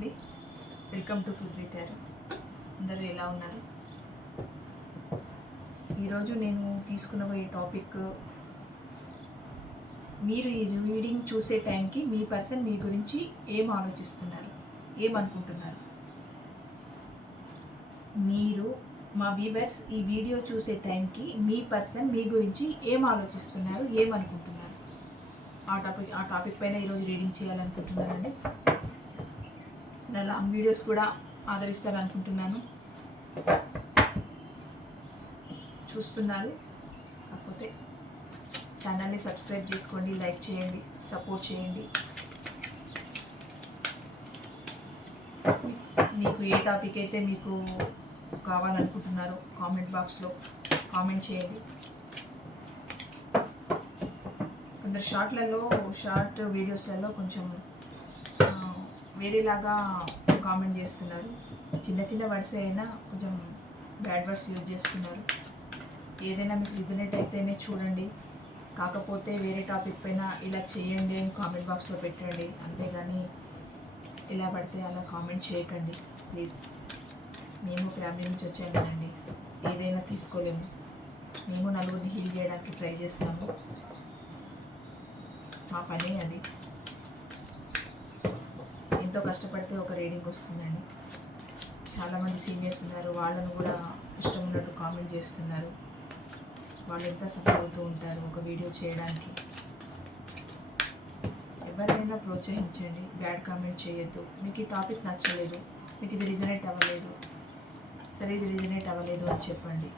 అండి welcome to Prithvi torr అందరూ ఎలా ఉన్నారు? ఈరోజు నేను తీసుకున్న ఈ టాపిక్ మీరు ఈ రీడింగ్ చూసే టైంకి మీ పర్సన్ మీ గురించి ఏం ఆలోచిస్తున్నారు? ఏమనుకుంటున్నారు మీరు మా వీవర్స్ ఈ వీడియో చూసే టైంకి మీ పర్సన్ మీ గురించి ఏం ఆలోచిస్తున్నారు? ఏమనుకుంటున్నారు ఆ టాపిక్ ఆ టాపిక్ పైన ఈరోజు రీడింగ్ చేయాలనుకుంటున్నారండి నా లాంగ్ వీడియోస్ కూడా ఆదరిస్తారనుకుంటున్నాను. చూస్తున్నారు. కాకపోతే ఛానల్ని సబ్స్క్రైబ్ చేసుకోండి లైక్ చేయండి సపోర్ట్ చేయండి. మీకు ఏ టాపిక్ అయితే మీకు కావాలనుకుంటున్నారో కామెంట్ బాక్స్లో కామెంట్ చేయండి. కొందరు షార్ట్లలో షార్ట్ వీడియోస్లలో కొంచెం వేరేలాగా కామెంట్ చేస్తున్నారు. చిన్న చిన్న వర్డ్స్ అయినా కొంచెం బ్యాడ్ వర్డ్స్ యూజ్ చేస్తున్నారు. ఏదైనా మీకు రిజనేట్ అయితేనే చూడండి. కాకపోతే వేరే టాపిక్ పైన ఇలా చేయండి అని కామెంట్ బాక్స్లో పెట్టండి. అంతేగాని ఇలా పడితే అలా కామెంట్ చేయకండి. ప్లీజ్ మేము ఫ్యామిలీ నుంచి వచ్చాం కదండి. ఏదైనా తీసుకోలేము. మేము నలుగురిని హీల్ చేయడానికి ట్రై చేస్తాము. మా పని అది. ఎంతో కష్టపడితే ఒక రీడింగ్ వస్తుందండి. చాలామంది సీనియర్స్ ఉన్నారు వాళ్ళను కూడా ఇష్టం ఉన్నట్టు కామెంట్ చేస్తున్నారు. వాళ్ళు ఎంత సఫర్ అవుతూ ఉంటారు ఒక వీడియో చేయడానికి. ఎవరైనా ప్రోత్సహించండి బ్యాడ్ కామెంట్ చేయొద్దు. మీకు ఈ టాపిక్ నచ్చలేదు మీకు ఇది రిజనేట్ అవ్వలేదు. సరే ఇది రిజనేట్ అవ్వలేదు అని చెప్పండి.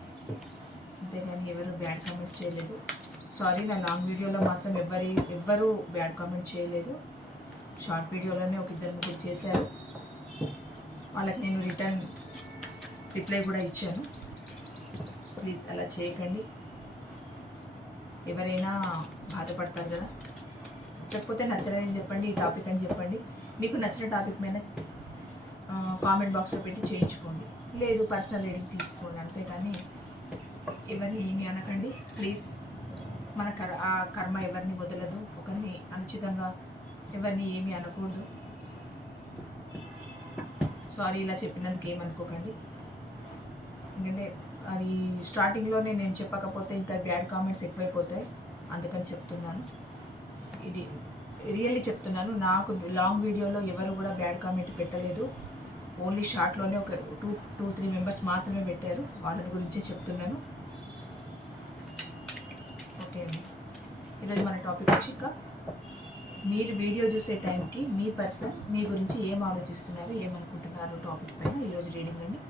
అంతేగాని ఎవరు బ్యాడ్ కామెంట్ చేయలేదు. సారీ నా లాంగ్ వీడియోలో మాత్రం ఎవరి ఎవ్వరూ బ్యాడ్ కామెంట్ చేయలేదు. షార్ట్ వీడియోలోనే ఒక ఇద్దరు ముగ్గురు చేశారు. వాళ్ళకి నేను రిటర్న్ రిప్లై కూడా ఇచ్చాను. ప్లీజ్ అలా చేయకండి. ఎవరైనా బాధపడతారు కదా. చెప్పకపోతే నచ్చలేదని చెప్పండి ఈ టాపిక్ అని చెప్పండి. మీకు నచ్చిన టాపిక్ మీద కామెంట్ బాక్స్లో పెట్టి చేయించుకోండి. లేదు పర్సనల్ రీడింగ్ తీసుకోండి అంతేగాని ఎవరిని ఏమి అనకండి. ప్లీజ్ మన కర్ ఆ కర్మ ఎవరిని వదలదు. ఒకరిని అనుచితంగా ఎవరిని ఏమి అనకూడదు. సారీ ఇలా చెప్పినందుకు ఏమనుకోకండి. ఎందుకంటే అది స్టార్టింగ్లోనే నేను చెప్పకపోతే ఇంకా బ్యాడ్ కామెంట్స్ ఎక్కువైపోతాయి. అందుకని చెప్తున్నాను. ఇది రియల్లీ చెప్తున్నాను. నాకు లాంగ్ వీడియోలో ఎవరు కూడా బ్యాడ్ కామెంట్ పెట్టలేదు. ఓన్లీ షార్ట్లోనే ఒక టూ టూ త్రీ మెంబర్స్ మాత్రమే పెట్టారు. వాళ్ళ గురించే చెప్తున్నాను. ఓకే అండి. ఈరోజు మన టాపిక్ వచ్చి ఇంకా మీరు వీడియో చూసే టైంకి మీ పర్సన్ మీ గురించి ఏం ఆలోచిస్తున్నారు ఏమనుకుంటున్నారు టాపిక్ పైన? ఈరోజు రీడింగ్ అండి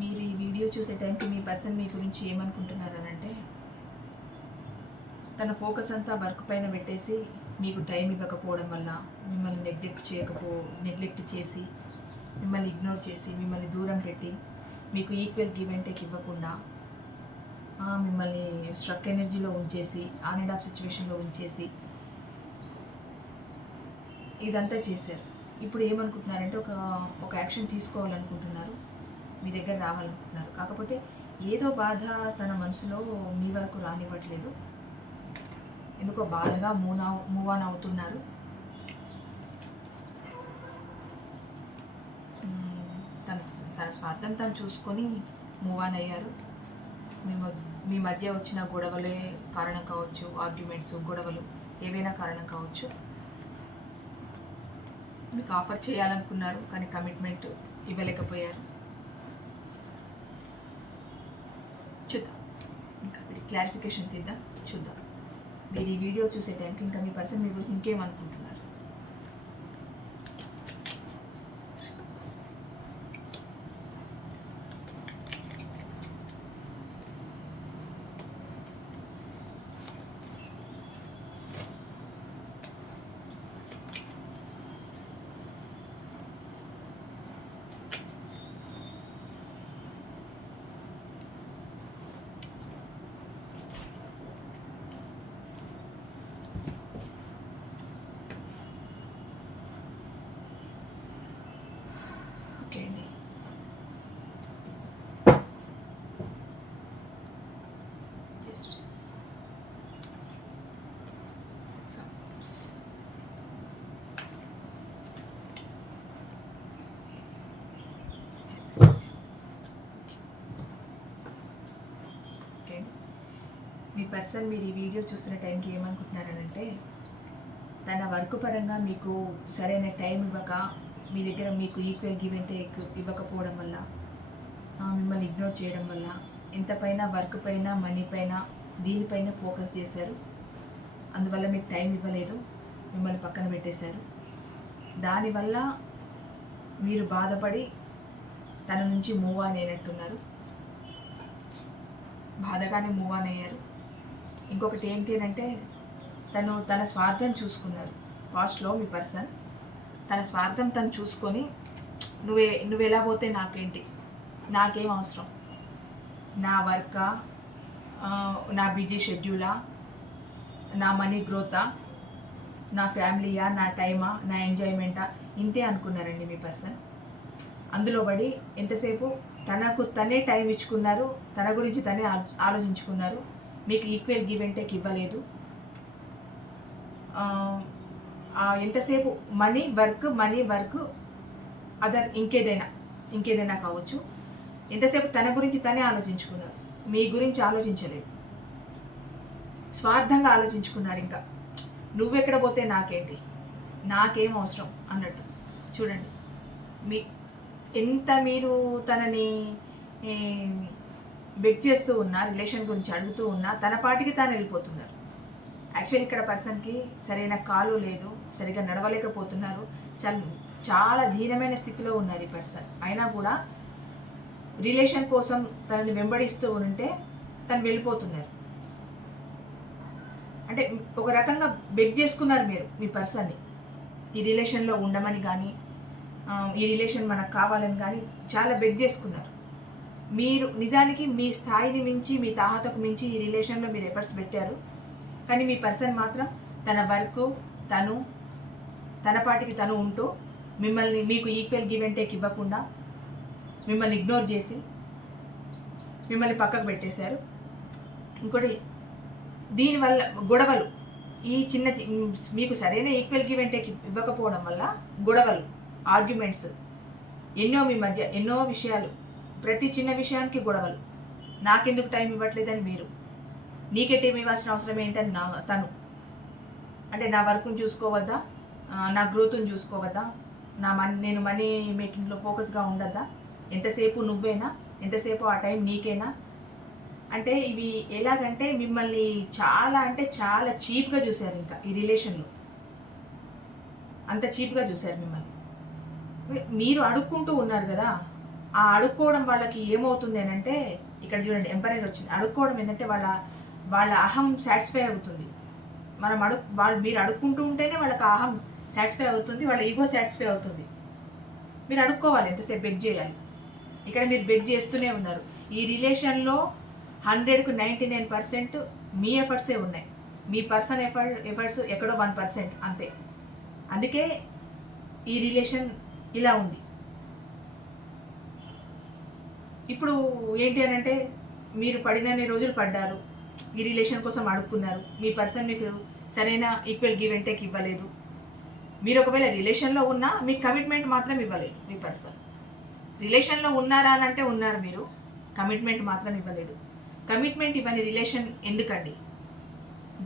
మీరు ఈ వీడియో చూసే టైంకి మీ పర్సన్ మీ గురించి ఏమనుకుంటున్నారు అని అంటే తన ఫోకస్ అంతా వర్క్ పైన పెట్టేసి మీకు టైం ఇవ్వకపోవడం వల్ల మిమ్మల్ని నెగ్లెక్ట్ చేయకపో నెగ్లెక్ట్ చేసి మిమ్మల్ని ఇగ్నోర్ చేసి మిమ్మల్ని దూరం పెట్టి మీకు ఈక్వల్ గివ్ అండ్ టేక్ ఇవ్వకుండా మిమ్మల్ని స్ట్రక్ ఎనర్జీలో ఉంచేసి ఆన్ అండ్ ఆఫ్ సిచ్యువేషన్లో ఉంచేసి ఇదంతా చేశారు. ఇప్పుడు ఏమనుకుంటున్నారంటే ఒక ఒక యాక్షన్ తీసుకోవాలనుకుంటున్నారు. మీ దగ్గర రావాలనుకుంటున్నారు. కాకపోతే ఏదో బాధ తన మనసులో మీ వరకు రానివ్వట్లేదు. ఎందుకో బాధగా మూవ్ మూవ్ ఆన్ అవుతున్నారు. తన తన స్వార్థం తను చూసుకొని మూవ్ ఆన్ అయ్యారు. మీ మీ మధ్య వచ్చిన గొడవలే కారణం కావచ్చు ఆర్గ్యుమెంట్స్ గొడవలు ఏవైనా కారణం కావచ్చు. మీకు ఆఫర్ చేయాలనుకున్నారు కానీ కమిట్మెంట్ ఇవ్వలేకపోయారు చూద్దాం ఇంకా క్లారిఫికేషన్ తీద్దాం చూద్దాం. మీరు ఈ వీడియో చూసే టైంకి ఇంకా మీ పర్సన్ మీ గురించి ఇంకేమనుకుంటున్నారు మీ పర్సన్ మీరు ఈ వీడియో చూస్తున్న టైంకి ఏమనుకుంటున్నారనంటే తన వర్క్ పరంగా మీకు సరైన టైం ఇవ్వక మీ దగ్గర మీకు ఈక్వల్ గివ్ ఇవ్వకపోవడం వల్ల మిమ్మల్ని ఇగ్నోర్ చేయడం వల్ల ఎంతపైన వర్క్ పైన మనీ పైన దీనిపైన ఫోకస్ చేశారు. అందువల్ల మీకు టైం ఇవ్వలేదు మిమ్మల్ని పక్కన పెట్టేశారు. దానివల్ల మీరు బాధపడి తన నుంచి మూవ్ ఆన్ అయినట్టున్నారు. బాధగానే మూవ్ ఆన్ అయ్యారు. ఇంకొకటి ఏంటి అంటే తను తన స్వార్థం చూసుకున్నారు ఫాస్ట్లో మీ పర్సన్ తన స్వార్థం తను చూసుకొని నువ్వే నువ్వు ఎలా పోతే నాకేంటి? నాకేం అవసరం? నా వర్కా నా బిజీ షెడ్యూలా? నా మనీ గ్రోతా? నా ఫ్యామిలీయా? నా టైమా? నా ఎంజాయ్మెంటా? ఇంతే అనుకున్నారండి మీ పర్సన్. అందులో పడి ఎంతసేపు తనకు తనే టైం ఇచ్చుకున్నారు తన గురించి తనే ఆలో- ఆలోచించుకున్నారు. మీకు ఈక్వల్ గివ్ అండ్ టేక్ ఇవ్వలేదు. ఎంతసేపు? Money work money work other ఇంకేదైనా ఇంకేదైనా కావచ్చు. ఎంతసేపు? తన గురించి తనే ఆలోచించుకున్నారు. మీ గురించి ఆలోచించలేదు. స్వార్థంగా ఆలోచించుకున్నారు ఇంకా. నువ్వెక్కడ పోతే నాకేంటి? నాకేం అవసరం అన్నట్టు. చూడండి. మీ ఎంత మీరు తనని బెగ్ చేస్తూ ఉన్నా రిలేషన్ గురించి అడుగుతూ ఉన్నా తన పాటికి తాను వెళ్ళిపోతున్నారు. యాక్చువల్ ఇక్కడ పర్సన్కి సరైన కాలు లేదు సరిగా నడవలేకపోతున్నారు. చాలా చాలా స్థితిలో ఉన్నారు ఈ పర్సన్. అయినా కూడా రిలేషన్ కోసం తనని వెంబడిస్తూ ఉంటే తను వెళ్ళిపోతున్నారు. అంటే ఒక రకంగా బెగ్ చేసుకున్నారు మీరు మీ పర్సన్ని. ఈ రిలేషన్లో ఉండమని కానీ ఈ రిలేషన్ మనకు కావాలని కానీ చాలా బెగ్ చేసుకున్నారు. మీరు నిజానికి మీ స్థాయిని మించి మీ తాహతకు మించి ఈ రిలేషన్లో మీరు ఎఫర్ట్స్ పెట్టారు. కానీ మీ పర్సన్ మాత్రం తన వర్క్ తను తన పాటికి తను ఉంటూ మిమ్మల్ని మీకు ఈక్వల్ గివ్ అండ్ టేక్ ఇవ్వకుండా మిమ్మల్ని ఇగ్నోర్ చేసి మిమ్మల్ని పక్కకు పెట్టేశారు. ఇంకోటి దీనివల్ల గొడవలు ఈ చిన్న మీకు సరైన ఈక్వల్ గివ్ అండ్ టేక్ ఇవ్వకపోవడం వల్ల గొడవలు ఆర్గ్యుమెంట్స్ ఎన్నో మీ మధ్య ఎన్నో విషయాలు ప్రతి చిన్న విషయానికి గొడవలు. నాకెందుకు టైం ఇవ్వట్లేదని మీరు నీకే టైం ఇవ్వాల్సిన అవసరం ఏంటని నా తను. అంటే నా వర్క్ని చూసుకోవద్దా? నా గ్రోత్ను చూసుకోవద్దా? నా మనీ నేను మనీ మేకింగ్లో ఫోకస్గా ఉండద్దా? ఎంతసేపు నువ్వేనా? ఎంతసేపు ఆ టైం నీకేనా? అంటే ఇవి ఎలాగంటే మిమ్మల్ని చాలా అంటే చాలా చీప్గా చూశారు ఇంకా ఈ రిలేషన్లో. అంత చీప్గా చూశారు మిమ్మల్ని. మీరు అడుక్కుంటూ ఉన్నారు కదా? ఆ అడుక్కోవడం వాళ్ళకి ఏమవుతుంది అని అంటే ఇక్కడ చూడండి ఎంపైర్ వచ్చింది. అడుక్కోవడం ఏంటంటే వాళ్ళ వాళ్ళ అహం సాటిస్ఫై అవుతుంది. మనం అడు వాళ్ళు మీరు అడుక్కుంటూ ఉంటేనే వాళ్ళకి అహం సాటిస్ఫై అవుతుంది వాళ్ళ ఈగో సాటిస్ఫై అవుతుంది. మీరు అడుక్కోవాలి ఎంతసేపు బెగ్ చేయాలి. ఇక్కడ మీరు బెగ్ చేస్తూనే ఉన్నారు. ఈ రిలేషన్లో హండ్రెడ్కు నైంటీ నైన్ పర్సెంట్ మీ ఎఫర్ట్సే ఉన్నాయి. మీ పర్సన్ ఎఫర్ట్ ఎఫర్ట్స్ ఎక్కడో వన్ పర్సెంట్ అంతే. అందుకే ఈ రిలేషన్ ఇలా ఉంది. ఇప్పుడు ఏంటి అని అంటే మీరు పడినన్ని రోజులు పడ్డారు. ఈ రిలేషన్ కోసం అడుక్కున్నారు. మీ పర్సన్ మీకు సరైన ఈక్వల్ గివ్ అండ్ టేక్ ఇవ్వలేదు. మీరు ఒకవేళ రిలేషన్లో ఉన్నా మీకు కమిట్మెంట్ మాత్రం ఇవ్వలేదు మీ పర్సన్. రిలేషన్లో ఉన్నారా అని అంటే ఉన్నారు మీరు. కమిట్మెంట్ మాత్రం ఇవ్వలేదు. కమిట్మెంట్ ఇవ్వని రిలేషన్ ఎందుకండి?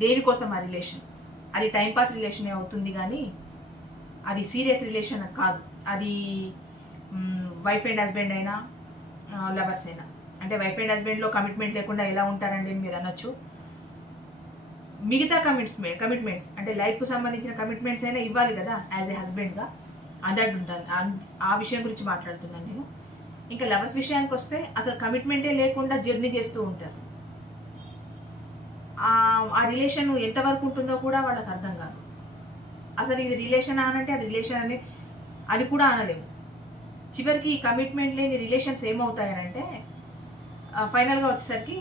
దేనికోసం ఆ రిలేషన్? అది టైంపాస్ రిలేషనే అవుతుంది కానీ అది సీరియస్ రిలేషన్ కాదు. అది వైఫ్ అండ్ హస్బెండ్ అయినా లవర్స్ అయినా. అంటే వైఫ్ అండ్ హస్బెండ్లో కమిట్మెంట్ లేకుండా ఎలా ఉంటారండి మీరు అనొచ్చు. మిగతా కమిట్స్ కమిట్మెంట్స్ అంటే లైఫ్కు సంబంధించిన కమిట్మెంట్స్ అయినా ఇవ్వాలి కదా యాజ్ ఏ హస్బెండ్గా అదట్టు ఉంటాను ఆ- విషయం గురించి మాట్లాడుతున్నాను నేను. ఇంకా లవర్స్ విషయానికి వస్తే అసలు కమిట్మెంటే లేకుండా జర్నీ చేస్తూ ఉంటారు. ఆ- ఆ రిలేషన్ ఎంతవరకు ఉంటుందో కూడా వాళ్ళకి అర్థం కాదు. అసలు ఇది రిలేషన్ అనంటే అది రిలేషన్ అని అని కూడా అనలేము. చివరికి ఈ కమిట్మెంట్ లేని రిలేషన్స్ ఏమవుతాయనంటే ఫైనల్గా వచ్చేసరికి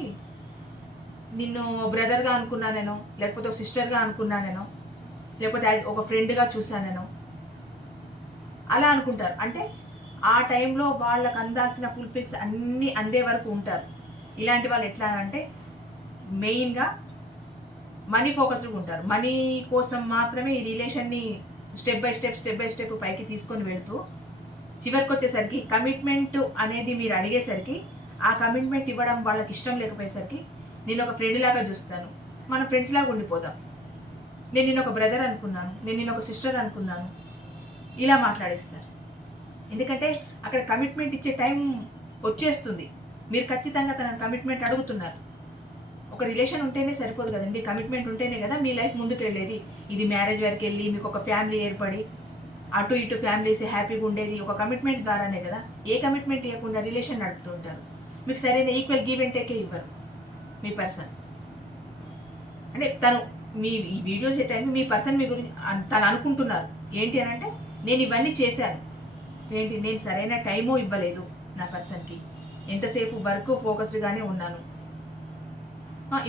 నిన్ను బ్రదర్గా అనుకున్నానేనో లేకపోతే సిస్టర్గా అనుకున్నానేనో లేకపోతే ఒక ఫ్రెండ్గా చూశానేనో అలా అనుకుంటారు. అంటే ఆ టైంలో వాళ్ళకు అందాల్సిన ఫుల్ఫిల్స్ అన్నీ అందే వరకు ఉంటారు. ఇలాంటి వాళ్ళు ఎట్లా అంటే మెయిన్గా మనీ ఫోకస్డ్గా ఉంటారు. మనీ కోసం మాత్రమే ఈ రిలేషన్ని step by step step by step పైకి తీసుకొని వెళ్తూ చివరికి వచ్చేసరికి కమిట్మెంట్ అనేది మీరు అడిగేసరికి ఆ కమిట్మెంట్ ఇవ్వడం వాళ్ళకి ఇష్టం లేకపోయేసరికి నేను ఒక ఫ్రెండ్ లాగా చూస్తాను. మనం ఫ్రెండ్స్ లాగా ఉండిపోదాం నేను నేను ఒక బ్రదర్ అనుకున్నాను నేను నేను ఒక సిస్టర్ అనుకున్నాను. ఇలా మాట్లాడేస్తారు. ఎందుకంటే అక్కడ కమిట్మెంట్ ఇచ్చే టైం వచ్చేస్తుంది. మీరు ఖచ్చితంగా తన కమిట్మెంట్ అడుగుతున్నారు. ఒక రిలేషన్ ఉంటేనే సరిపోదు కదండి. కమిట్మెంట్ ఉంటేనే కదా మీ లైఫ్ ముందుకు వెళ్ళేది ఇది మ్యారేజ్ వరకు వెళ్ళి మీకు ఒక ఫ్యామిలీ ఏర్పడి అటు ఇటు ఫ్యామిలీస్ హ్యాపీగా ఉండేది ఒక కమిట్మెంట్ ద్వారానే కదా? ఏ కమిట్మెంట్ ఇవ్వకుండా రిలేషన్ నడుపుతూ ఉంటారు? మీకు సరైన ఈక్వల్ గివ్ అండ్ టేకే ఇవ్వరు. మీ పర్సన్ అంటే తను మీ ఈ వీడియోస్ ఏ టైం మీ పర్సన్ మీ గురించి తను అనుకుంటున్నారు. ఏంటి అని అంటే నేను ఇవన్నీ చేశాను. ఏంటి? నేను సరైన టైము ఇవ్వలేదు నా పర్సన్కి ఎంతసేపు వర్క్ ఫోకస్డ్గానే ఉన్నాను.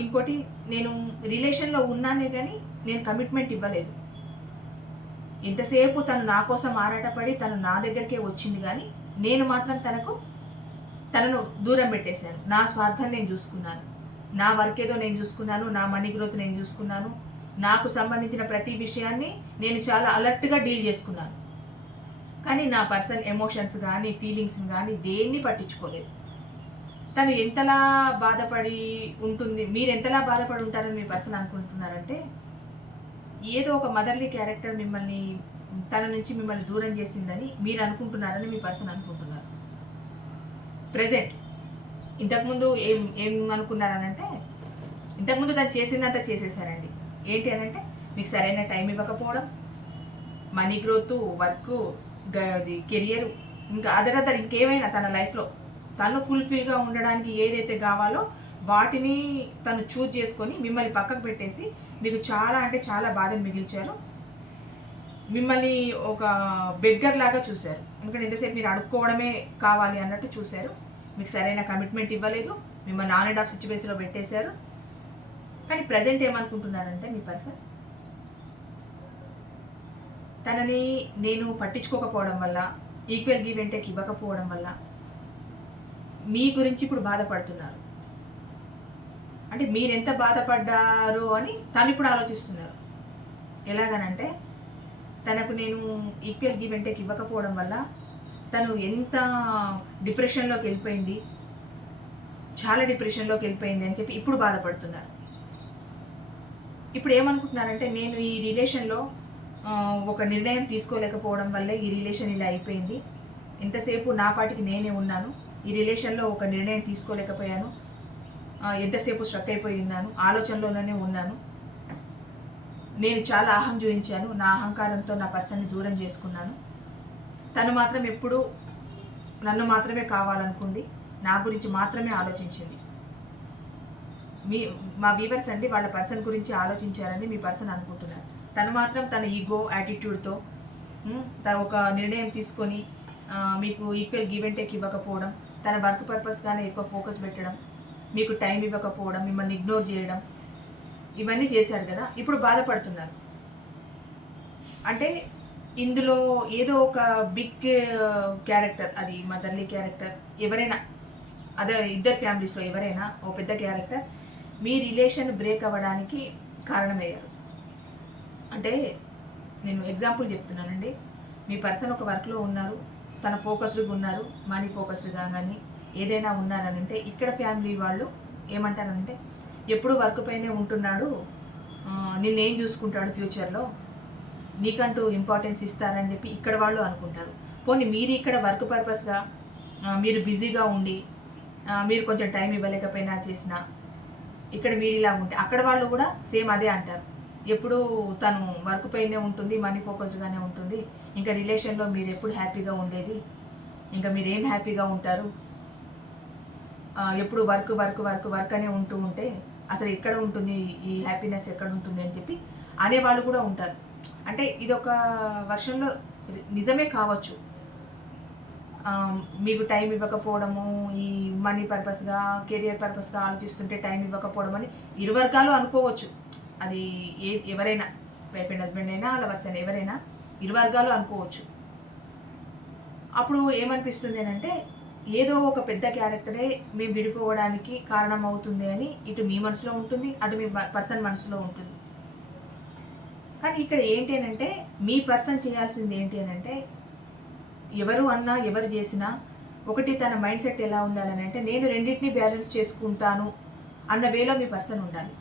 ఇంకోటి నేను రిలేషన్లో ఉన్నానే కానీ నేను కమిట్మెంట్ ఇవ్వలేదు. ఇంతసేపు తను నా కోసం ఆరాటపడి తను నా దగ్గరికే వచ్చింది కానీ నేను మాత్రం తనకు తనను దూరం పెట్టేశాను. నా స్వార్థం నేను చూసుకున్నాను. నా వర్క్ ఏదో నేను చూసుకున్నాను నా మనీ గ్రోత్ నేను చూసుకున్నాను. నాకు సంబంధించిన ప్రతి విషయాన్ని నేను చాలా అలర్ట్గా డీల్ చేసుకున్నాను. కానీ నా పర్సన్ ఎమోషన్స్ కానీ ఫీలింగ్స్ కానీ దేన్ని పట్టించుకోలేదు. తను ఎంతలా బాధపడి ఉంటుంది మీరు ఎంతలా బాధపడి ఉంటారని మీ పర్సన్ అనుకుంటున్నారంటే ఏదో ఒక మదర్లీ క్యారెక్టర్ మిమ్మల్ని తన నుంచి మిమ్మల్ని దూరం చేసిందని మీరు అనుకుంటున్నారని మీ పర్సన్ అనుకుంటున్నారు. ప్రజెంట్. ఇంతకుముందు ఏం ఏం అనుకున్నారనంటే ఇంతకుముందు తను చేసిందంతా చేసేసారండి. ఏంటి అనంటే మీకు సరైన టైం ఇవ్వకపోవడం మనీ గ్రోత్ వర్క్ అది కెరియర్ ఇంకా అదర్ అదర్ ఇంకేమైనా తన లైఫ్లో తను ఫుల్ఫిల్గా ఉండడానికి ఏదైతే కావాలో వాటిని తను చూజ్ చేసుకొని మిమ్మల్ని పక్కకు పెట్టేసి మీకు చాలా అంటే చాలా బాధను మిగిల్చారు. మిమ్మల్ని ఒక బెగ్గర్ లాగా చూశారు. ఎందుకంటే ఎంతసేపు మీరు అడుక్కోవడమే కావాలి అన్నట్టు చూశారు. మీకు సరైన కమిట్మెంట్ ఇవ్వలేదు. మిమ్మల్ని ఆన్ అండ్ ఆఫ్ సిచ్యువేషన్లో పెట్టేశారు. కానీ ప్రజెంట్ ఏమనుకుంటున్నారంటే మీ పర్సన్ తనని నేను పట్టించుకోకపోవడం వల్ల ఈక్వల్ గివ్ అండ్ టేక్ ఇవ్వకపోవడం వల్ల మీ గురించి ఇప్పుడు బాధపడుతున్నారు. అంటే మీరు ఎంత బాధపడ్డారో అని తను ఇప్పుడు ఆలోచిస్తున్నారు. ఎలాగనంటే తనకు నేను ఈక్వల్ గివ్ అండ్ ఇవ్వకపోవడం వల్ల తను ఎంత డిప్రెషన్లోకి వెళ్ళిపోయింది చాలా డిప్రెషన్లోకి వెళ్ళిపోయింది అని చెప్పి ఇప్పుడు బాధపడుతున్నారు. ఇప్పుడు ఏమనుకుంటున్నారంటే నేను ఈ రిలేషన్లో ఒక నిర్ణయం తీసుకోలేకపోవడం వల్లే ఈ రిలేషన్ ఇలా అయిపోయింది. ఎంతసేపు నా పాటికి నేనే ఉన్నాను. ఈ రిలేషన్లో ఒక నిర్ణయం తీసుకోలేకపోయాను. ఎంతసేపు స్ట్రక్ అయిపోయి ఉన్నాను ఆలోచనలోనే ఉన్నాను. నేను చాలా అహం చూపించాను నా అహంకారంతో నా పర్సన్ని దూరం చేసుకున్నాను. తను మాత్రం ఎప్పుడు నన్ను మాత్రమే కావాలనుకుంది నా గురించి మాత్రమే ఆలోచించింది. మీ మా వీవర్స్ అండి వాళ్ళ పర్సన్ గురించి ఆలోచించారని మీ పర్సన్ అనుకుంటున్నారు. తను మాత్రం తన ఈగో యాటిట్యూడ్తో తను ఒక నిర్ణయం తీసుకొని మీకు ఈక్వల్ గివ్ అండ్ టేక్ ఇవ్వకపోవడం తన వర్క్ పర్పస్గానే ఎక్కువ ఫోకస్ పెట్టడం మీకు టైం ఇవ్వకపోవడం మిమ్మల్ని ఇగ్నోర్ చేయడం ఇవన్నీ చేశారు కదా. ఇప్పుడు బాధపడుతున్నారు. అంటే ఇందులో ఏదో ఒక బిగ్ క్యారెక్టర్ అది మదర్లీ క్యారెక్టర్ ఎవరైనా అదే ఇద్దరు ఫ్యామిలీస్లో ఎవరైనా ఓ పెద్ద క్యారెక్టర్ మీ రిలేషన్ బ్రేక్ అవ్వడానికి కారణమయ్యారు. అంటే నేను ఎగ్జాంపుల్ చెప్తున్నానండి. మీ పర్సన్ ఒక వర్క్లో ఉన్నారు తన ఫోకస్డ్గా ఉన్నారు మనీ ఫోకస్డ్గా కానీ ఏదైనా ఉన్నారనంటే ఇక్కడ ఫ్యామిలీ వాళ్ళు ఏమంటారంటే ఎప్పుడు వర్క్ పైనే ఉంటున్నాడు నిన్నేం చూసుకుంటాడు ఫ్యూచర్లో? నీకంటూ ఇంపార్టెన్స్ ఇస్తారని చెప్పి ఇక్కడ వాళ్ళు అనుకుంటారు. పోనీ మీరు ఇక్కడ వర్క్ పర్పస్గా మీరు బిజీగా ఉండి మీరు కొంచెం టైం ఇవ్వలేకపోయినా చేసినా ఇక్కడ మీరు ఇలా ఉంటే అక్కడ వాళ్ళు కూడా సేమ్ అదే అంటారు. ఎప్పుడు తను వర్క్ పైనే ఉంటుంది మనీ ఫోకస్డ్గానే ఉంటుంది. ఇంకా రిలేషన్లో మీరు ఎప్పుడు హ్యాపీగా ఉండేది? ఇంకా మీరు ఏం హ్యాపీగా ఉంటారు? ఎప్పుడు వర్క్ వర్క్ వర్క్ వర్క్ అనే ఉంటూ ఉంటే అసలు ఎక్కడ ఉంటుంది ఈ హ్యాపీనెస్ ఎక్కడ ఉంటుంది అని చెప్పి అనేవాళ్ళు కూడా ఉంటారు. అంటే ఇది ఒక వర్షంలో నిజమే కావచ్చు. మీకు టైం ఇవ్వకపోవడము ఈ మనీ పర్పస్గా కెరియర్ పర్పస్గా ఆలోచిస్తుంటే టైం ఇవ్వకపోవడం అని ఇరు వర్గాలు అనుకోవచ్చు. అది ఏ ఎవరైనా వైఫ్ అండ్ హస్బెండ్ అయినా లవర్స్ అయినా ఎవరైనా ఇరు వర్గాలు అనుకోవచ్చు. అప్పుడు ఏమనిపిస్తుంది అంటే ఏదో ఒక పెద్ద క్యారెక్టరే మేము విడిపోవడానికి కారణం అవుతుంది అని ఇటు మీ మనసులో ఉంటుంది అటు మీ పర్సన్ మనసులో ఉంటుంది. కానీ ఇక్కడ ఏంటి అని అంటే మీ పర్సన్ చేయాల్సింది ఏంటి అని అంటే ఎవరు అన్నా ఎవరు చేసినా ఒకటి తన మైండ్ సెట్ ఎలా ఉండాలని అంటే నేను రెండింటిని బ్యాలెన్స్ చేసుకుంటాను అన్న వేలో మీ పర్సన్ ఉండాలి.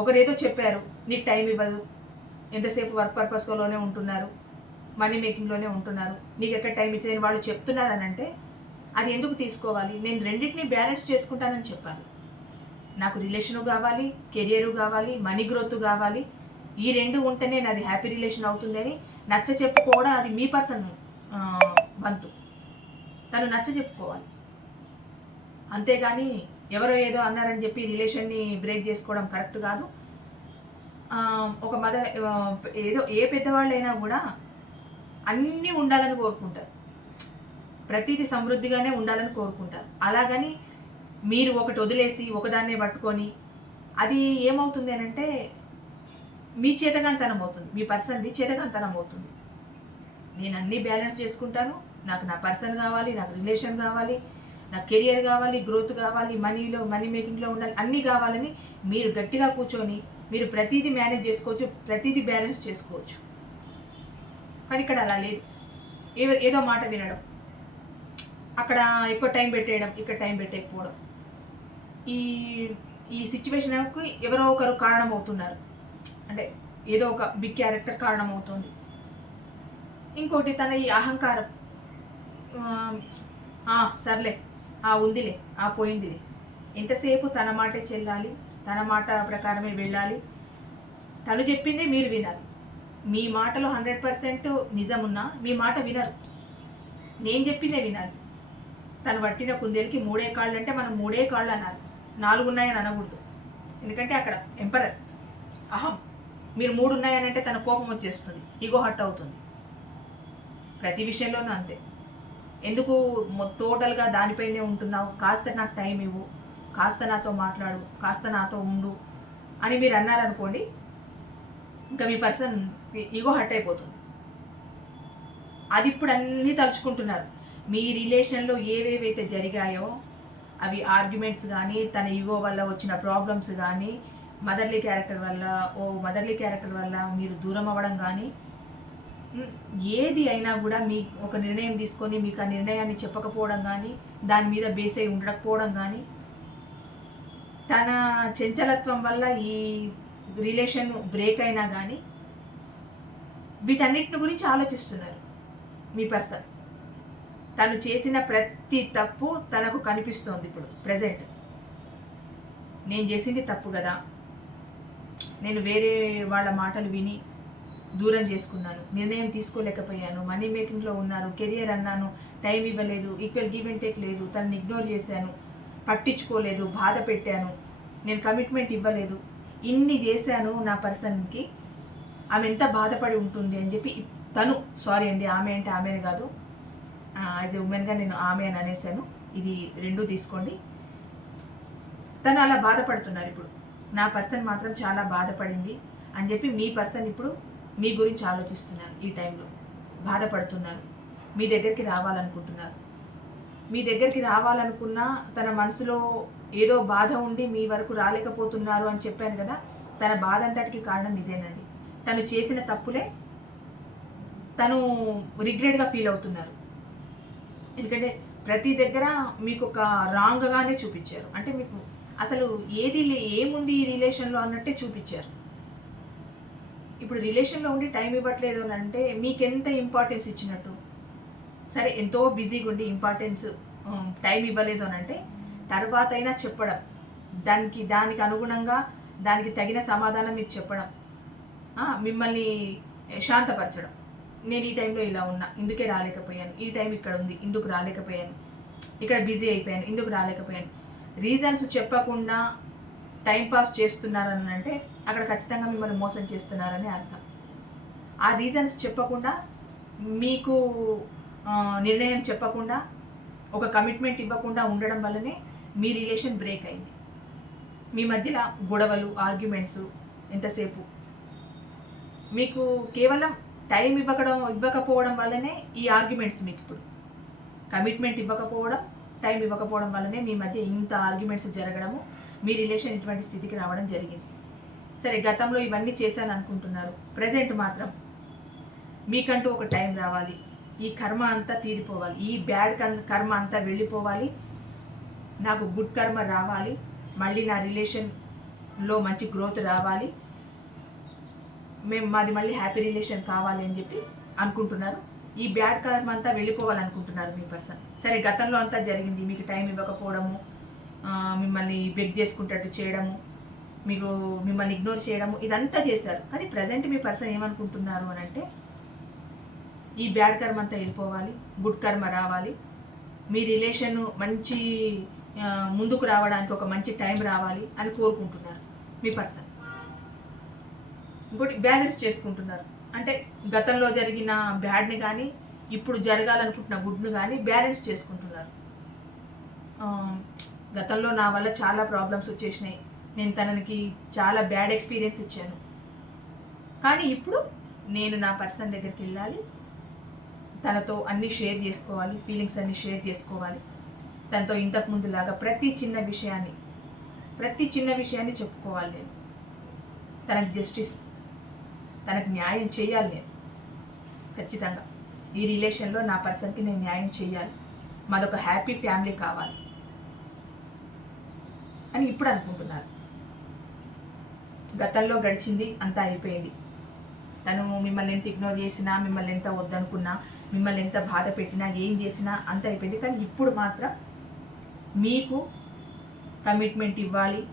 ఒకరేదో చెప్పారు నీకు టైం ఇవ్వదు ఎంతసేపు వర్క్ పర్పస్లోనే ఉంటున్నారు మనీ మేకింగ్లోనే ఉంటున్నారు నీకు ఎక్కడ టైం ఇచ్చేది? వాళ్ళు చెప్తున్నారని అంటే అది ఎందుకు తీసుకోవాలి? నేను రెండింటిని బ్యాలెన్స్ చేసుకుంటానని చెప్పాలి. నాకు రిలేషను కావాలి కెరియరు కావాలి మనీ గ్రోత్ కావాలి. ఈ రెండు ఉంటేనే నాది హ్యాపీ రిలేషన్ అవుతుందని నచ్చ చెప్పుకోవడం అది మీ పర్సన్ వంతు. తను నచ్చ చెప్పుకోవాలి. అంతేగాని ఎవరో ఏదో అన్నారని చెప్పి రిలేషన్ని బ్రేక్ చేసుకోవడం కరెక్ట్ కాదు. ఒక మదర్ ఏదో ఏ పెద్దవాళ్ళైనా కూడా అన్నీ ఉండాలని కోరుకుంటారు. ప్రతిదీ సమృద్ధిగానే ఉండాలని కోరుకుంటారు. అలాగని మీరు ఒకటి వదిలేసి ఒకదాన్నే పట్టుకొని అది ఏమవుతుంది అని అంటే మీ చేతగాంతనం అవుతుంది. మీ పర్సన్ది చేతగాంతనం అవుతుంది. నేను అన్నీ బ్యాలెన్స్ చేసుకుంటాను. నాకు నా పర్సన్ కావాలి నాకు రిలేషన్ కావాలి నాకు కెరియర్ కావాలి గ్రోత్ కావాలి మనీలో మనీ మేకింగ్లో ఉండాలి అన్నీ కావాలని మీరు గట్టిగా కూర్చొని మీరు ప్రతిదీ మేనేజ్ చేసుకోవచ్చు ప్రతిదీ బ్యాలెన్స్ చేసుకోవచ్చు. కానీ ఇక్కడ అలా లేదు. ఏదో మాట వినడం. అక్కడ ఎక్కువ టైం పెట్టేయడం ఇక్కడ టైం పెట్టేయకపోవడం ఈ ఈ సిచ్యువేషన్కి ఎవరో ఒకరు కారణం అవుతున్నారు అంటే ఏదో ఒక బిగ్ క్యారెక్టర్ కారణం అవుతుంది ఇంకోటి తన ఈ అహంకారం. సర్లే ఆ ఉందిలే ఆ పోయిందిలే. ఎంతసేపు తన మాటే చెల్లాలి తన మాట ప్రకారమే వెళ్ళాలి. తను చెప్పిందే మీరు వినాలి. మీ మాటలో హండ్రెడ్ పర్సెంట్ నిజమున్నా మీ మాట వినరు. నేను చెప్పిందే వినాలి. తను పట్టిన కుందేలకి మూడే కాళ్ళు అంటే మనం మూడే కాళ్ళు అనాలి. నాలుగు ఉన్నాయని అనకూడదు. ఎందుకంటే అక్కడ ఎంపరర్. అహం. మీరు మూడు ఉన్నాయని అంటే తన కోపం వచ్చేస్తుంది. ఈగో హట్ అవుతుంది. ప్రతి విషయంలోనూ అంతే. ఎందుకు టోటల్గా దానిపైనే ఉంటున్నావు? కాస్త నాకు టైం ఇవ్వు. కాస్త నాతో మాట్లాడు. కాస్త నాతో ఉండు అని మీరు అన్నారనుకోండి ఇంకా మీ పర్సన్ ఈగో హట్ అయిపోతుంది. అది ఇప్పుడు అన్నీ తలుచుకుంటున్నారు. మీ రిలేషన్లో ఏవేవైతే జరిగాయో అవి ఆర్గ్యుమెంట్స్ కానీ తన ఈగో వల్ల వచ్చిన ప్రాబ్లమ్స్ కానీ మదర్లీ క్యారెక్టర్ వల్ల ఓ మదర్లీ క్యారెక్టర్ వల్ల మీరు దూరం అవ్వడం కానీ ఏది అయినా కూడా మీ ఒక నిర్ణయం తీసుకొని మీకు ఆ నిర్ణయాన్ని చెప్పకపోవడం కానీ దాని మీద బేస్ అయి ఉండకపోవడం కానీ తన చంచలత్వం వల్ల ఈ రిలేషన్ బ్రేక్ అయినా కానీ వీటన్నిటిని గురించి ఆలోచిస్తున్నారు మీ పర్సన్. తను చేసిన ప్రతి తప్పు తనకు కనిపిస్తోంది ఇప్పుడు ప్రజెంట్ నేను చేసింది తప్పు కదా. నేను వేరే వాళ్ళ మాటలు విని దూరం చేసుకున్నాను. నిర్ణయం తీసుకోలేకపోయాను. మనీ మేకింగ్లో ఉన్నాను. కెరియర్ అన్నాను. టైం ఇవ్వలేదు. ఈక్వల్ గివ్ అండ్ టేక్ లేదు. తనని ఇగ్నోర్ చేశాను. పట్టించుకోలేదు. బాధ పెట్టాను. నేను కమిట్మెంట్ ఇవ్వలేదు. ఇన్ని చేశాను నా పర్సన్కి ఆమె ఎంత బాధపడి ఉంటుంది అని చెప్పి తను సారీ అండి ఆమె అంటే ఆమెను కాదు. యాజ్ ఎ ఉమెన్గా నేను ఆమె అని అనేసాను. ఇది రెండు తీసుకోండి. తను అలా బాధపడుతున్నారు ఇప్పుడు. నా పర్సన్ మాత్రం చాలా బాధపడింది అని చెప్పి మీ పర్సన్ ఇప్పుడు మీ గురించి ఆలోచిస్తున్నారు ఈ టైంలో. బాధపడుతున్నారు. మీ దగ్గరికి రావాలనుకుంటున్నారు. మీ దగ్గరికి రావాలనుకున్నా తన మనసులో ఏదో బాధ ఉండి మీ వరకు రాలేకపోతున్నారు అని చెప్పాను కదా తన బాధ అంతటికి కారణం ఇదేనండి. తను చేసిన తప్పులే తను రిగ్రెట్గా ఫీల్ అవుతున్నారు. ఎందుకంటే ప్రతి దగ్గర మీకు ఒక రాంగ్గానే చూపించారు. అంటే మీకు అసలు ఏది లే- ఏముంది ఈ రిలేషన్లో అన్నట్టే చూపించారు. ఇప్పుడు రిలేషన్లో ఉండి టైం ఇవ్వట్లేదు అని అంటే మీకు ఎంత ఇంపార్టెన్స్ ఇచ్చినట్టు? సరే ఎంతో బిజీగా ఉండి ఇంపార్టెన్స్ టైం ఇవ్వలేదు అని అంటే తర్వాత అయినా చెప్పడం. దానికి దానికి అనుగుణంగా దానికి తగిన సమాధానం మీకు చెప్పడం. మిమ్మల్ని శాంతపరచడం. నేను ఈ టైంలో ఇలా ఉన్నా ఇందుకే రాలేకపోయాను ఈ టైం ఇక్కడ ఉంది ఇందుకు రాలేకపోయాను ఇక్కడ బిజీ అయిపోయాను ఇందుకు రాలేకపోయాను. రీజన్స్ చెప్పకుండా టైం పాస్ చేస్తున్నారని అంటే అక్కడ ఖచ్చితంగా మిమ్మల్ని మోసం చేస్తున్నారని అర్థం. ఆ రీజన్స్ చెప్పకుండా మీకు నిర్ణయం చెప్పకుండా ఒక కమిట్మెంట్ ఇవ్వకుండా ఉండడం వల్లనే మీ రిలేషన్ బ్రేక్ అయింది. మీ మధ్యలో గొడవలు ఆర్గ్యుమెంట్స్ ఎంతసేపు మీకు కేవలం టైం ఇవ్వకడం ఇవ్వకపోవడం వల్లనే ఈ ఆర్గ్యుమెంట్స్ మీకు ఇప్పుడు కమిట్మెంట్ ఇవ్వకపోవడం టైం ఇవ్వకపోవడం వల్లనే మీ మధ్య ఇంత ఆర్గ్యుమెంట్స్ జరగడము మీ రిలేషన్ ఇటువంటి స్థితికి రావడం జరిగింది. సరే గతంలో ఇవన్నీ చేశాను అనుకుంటున్నారు ప్రజెంట్ మాత్రం మీకంటూ ఒక టైం రావాలి. ఈ కర్మ అంతా తీరిపోవాలి. ఈ బ్యాడ్ కర్మ అంతా వెళ్ళిపోవాలి. నాకు గుడ్ కర్మ రావాలి. మళ్ళీ నా రిలేషన్లో మంచి గ్రోత్ రావాలి. మేము మాది మళ్ళీ హ్యాపీ రిలేషన్ కావాలి అని చెప్పి అనుకుంటున్నారు. ఈ బ్యాడ్ కర్మ అంతా వెళ్ళిపోవాలనుకుంటున్నారు మీ పర్సన్ సరే గతంలో అంతా జరిగింది. మీకు టైం ఇవ్వకపోవడము మిమ్మల్ని బెగ్ చేసుకుంటట్టు చేయడము మీకు మిమ్మల్ని ఇగ్నోర్ చేయడము ఇదంతా చేశారు. కానీ ప్రజెంట్ మీ పర్సన్ ఏమనుకుంటున్నారు అని అంటే ఈ బ్యాడ్ కర్మ అంతా వెళ్ళిపోవాలి గుడ్ కర్మ రావాలి. మీ రిలేషన్ మంచి ముందుకు రావడానికి ఒక మంచి టైం రావాలి అని కోరుకుంటున్నారు మీ పర్సన్ ఇంకోటి బ్యాలెన్స్ చేసుకుంటున్నారు. అంటే గతంలో జరిగిన బ్యాడ్ని కానీ ఇప్పుడు జరగాలనుకుంటున్న గుడ్ను కానీ బ్యాలెన్స్ చేసుకుంటున్నారు. గతంలో నా వల్ల చాలా ప్రాబ్లమ్స్ వచ్చేసినాయి. నేను తనకి చాలా బ్యాడ్ ఎక్స్పీరియన్స్ ఇచ్చాను. కానీ ఇప్పుడు నేను నా పర్సన్ దగ్గరికి వెళ్ళాలి. తనతో అన్నీ షేర్ చేసుకోవాలి. ఫీలింగ్స్ అన్నీ షేర్ చేసుకోవాలి. తనతో ఇంతకు ముందులాగా ప్రతి చిన్న విషయాన్ని ప్రతి చిన్న విషయాన్ని చెప్పుకోవాలి నేను. తనకు జస్టిస్ తనకు న్యాయం చేయాలి నేను. ఖచ్చితంగా. ఈ రిలేషన్లో నా పర్సన్కి నేను న్యాయం చేయాలి. మాదొక హ్యాపీ ఫ్యామిలీ కావాలి. అని ఇప్పుడు అనుకుంటున్నారు గతంలో గడిచింది అంతా అయిపోయింది. తను మిమ్మల్ని ఎంత ఇగ్నోర్ చేసినా మిమ్మల్ని ఎంత వద్దనుకున్నా మిమ్మల్ని ఎంత బాధ పెట్టినా ఏం చేసినా అంత అయిపోయింది. కానీ ఇప్పుడు మాత్రం మీకు కమిట్మెంట్ ఇవ్వాలి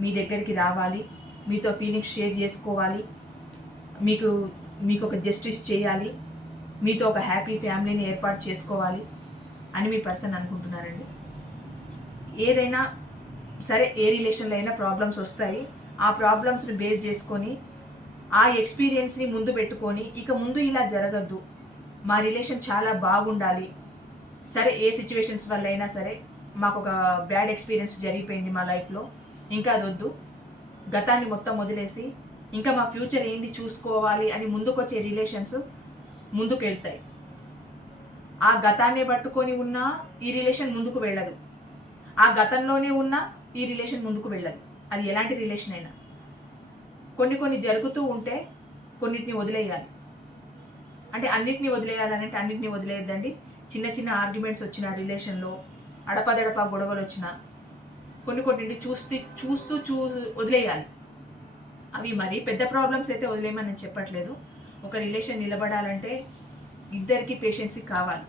మీ దగ్గరికి రావాలి మీతో ఫీలింగ్స్ షేర్ చేసుకోవాలి. మీకు మీకు ఒక జస్టిస్ చేయాలి. మీతో ఒక హ్యాపీ ఫ్యామిలీని ఏర్పాటు చేసుకోవాలి అని మీ పర్సన్ అనుకుంటున్నారండి. ఏదైనా సరే ఏ రిలేషన్లో అయినా ప్రాబ్లమ్స్ వస్తాయి. ఆ ప్రాబ్లమ్స్ని బేస్ చేసుకొని ఆ ఎక్స్పీరియన్స్ని ముందు పెట్టుకొని ఇక ముందు ఇలా జరగద్దు. మా రిలేషన్ చాలా బాగుండాలి. సరే ఏ సిచ్యువేషన్స్ వల్ల అయినా సరే మాకు ఒక బ్యాడ్ ఎక్స్పీరియన్స్ జరిగిపోయింది మా లైఫ్లో ఇంకా అది వద్దు గతాన్ని మొత్తం వదిలేసి ఇంకా మా ఫ్యూచర్ ఏంది చూసుకోవాలి అని ముందుకొచ్చే రిలేషన్స్ ముందుకు వెళ్తాయి ఆ గతాన్ని పట్టుకొని ఉన్నా ఈ రిలేషన్ ముందుకు వెళ్ళదు. ఆ గతంలోనే ఉన్న ఈ రిలేషన్ ముందుకు వెళ్ళదు. అది ఎలాంటి రిలేషన్ అయినా. కొన్ని కొన్ని జరుగుతూ ఉంటే కొన్నిటిని వదిలేయాలి. అంటే అన్నిటిని వదిలేయాలని అంటే అన్నిటిని వదిలేయద్దండి. చిన్న చిన్న ఆర్గ్యుమెంట్స్ వచ్చిన రిలేషన్లో అడపదడప గొడవలు వచ్చిన కొన్ని కొన్ని చూస్తూ చూస్తూ చూ వదిలేయాలి. అవి మరి పెద్ద ప్రాబ్లమ్స్ అయితే వదిలేయమని నేను చెప్పట్లేదు. ఒక రిలేషన్ నిలబడాలంటే ఇద్దరికి పేషెన్సీ కావాలి.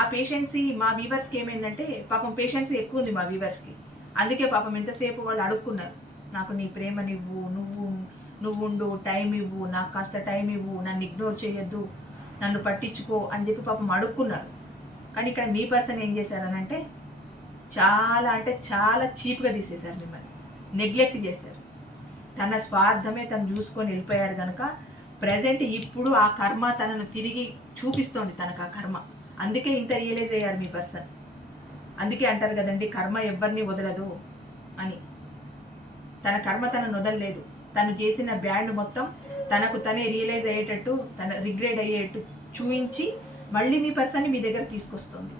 ఆ పేషెన్సీ మా వీవర్స్కి ఏమైందంటే పాపం పేషెన్సీ ఎక్కువ ఉంది మా వీవర్స్కి అందుకే పాపం ఎంతసేపు వాళ్ళు అడుక్కున్నారు. నాకు నీ ప్రేమనివ్వు నువ్వు నువ్వు ఉండు టైం ఇవ్వు నాకు కాస్త టైం ఇవ్వు నన్ను ఇగ్నోర్ చేయొద్దు నన్ను పట్టించుకో అని చెప్పి పాపం అడుక్కున్నారు. కానీ ఇక్కడ మీ పర్సన్ ఏం చేశారనంటే చాలా అంటే చాలా చీప్గా తీసేశారు మిమ్మల్ని. నెగ్లెక్ట్ చేశారు. తన స్వార్థమే తను చూసుకొని వెళ్ళిపోయాడు కనుక ప్రజెంట్ ఇప్పుడు ఆ కర్మ తనను తిరిగి చూపిస్తోంది తనకు ఆ కర్మ. అందుకే ఇంత రియలైజ్ అయ్యారు మీ పర్సన్ అందుకే అంటారు కదండి కర్మ ఎవరిని వదలదు అని. తన కర్మ తనను వదలలేదు. తను చేసిన బ్యాండ్ మొత్తం తనకు తనే రియలైజ్ అయ్యేటట్టు తన రిగ్రెట్ అయ్యేటట్టు చూయించి మళ్ళీ మీ పర్సన్ని మీ దగ్గర తీసుకొస్తుంది.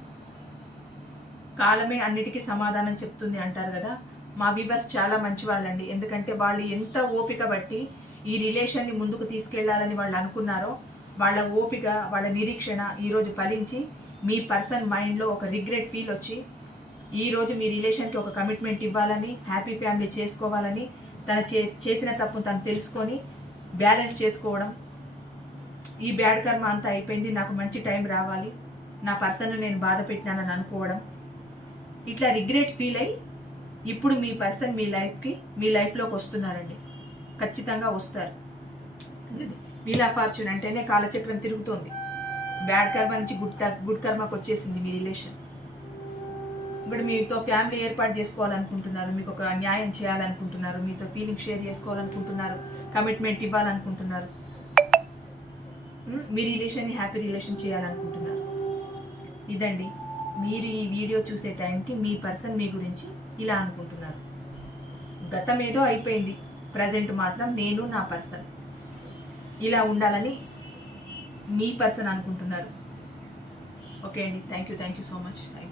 కాలమే అన్నిటికీ సమాధానం చెప్తుంది అంటారు కదా. మా వీవర్స్ చాలా మంచి వాళ్ళండి ఎందుకంటే వాళ్ళు ఎంత ఓపిక బట్టి ఈ రిలేషన్ని ముందుకు తీసుకెళ్ళాలని వాళ్ళు అనుకున్నారో వాళ్ళ ఓపిక వాళ్ళ నిరీక్షణ ఈరోజు ఫలించి మీ పర్సన్ మైండ్లో ఒక రిగ్రెట్ ఫీల్ వచ్చి ఈరోజు మీ రిలేషన్కి ఒక కమిట్మెంట్ ఇవ్వాలని హ్యాపీ ఫ్యామిలీ చేసుకోవాలని తన చే చేసిన తప్పును తను తెలుసుకొని బ్యాలెన్స్ చేసుకోవడం ఈ బ్యాడ్ కర్మ అంతా అయిపోయింది నాకు మంచి టైం రావాలి నా పర్సన్ నేను బాధ పెట్టినానని అనుకోవడం ఇట్లా రిగ్రెట్ ఫీల్ అయ్యి ఇప్పుడు మీ పర్సన్ మీ లైఫ్కి మీ లైఫ్లోకి వస్తున్నారండి. ఖచ్చితంగా వస్తారు. వీల్ ఆఫ్ ఫార్చ్యూన్ అంటేనే కాలచక్రం తిరుగుతోంది. బ్యాడ్ కర్మ నుంచి గుడ్ గుడ్ కర్మకు వచ్చేసింది మీ రిలేషన్. ఇప్పుడు మీతో ఫ్యామిలీ ఏర్పాటు చేసుకోవాలనుకుంటున్నారు మీకు ఒక న్యాయం చేయాలనుకుంటున్నారు మీతో ఫీలింగ్ షేర్ చేసుకోవాలనుకుంటున్నారు కమిట్మెంట్ ఇవ్వాలనుకుంటున్నారు. మీ రిలేషన్ని హ్యాపీ రిలేషన్ చేయాలనుకుంటున్నారు. ఇదండి మీరు ఈ వీడియో చూసే టైంకి మీ పర్సన్ మీ గురించి ఇలా అనుకుంటున్నారు. గతం ఏదో అయిపోయింది. ప్రజెంట్ మాత్రం నేను నా పర్సన్. ఇలా ఉండాలని మీ పర్సన్ అనుకుంటున్నారు. ఓకే అండి. Thank you thank you so much. Thank you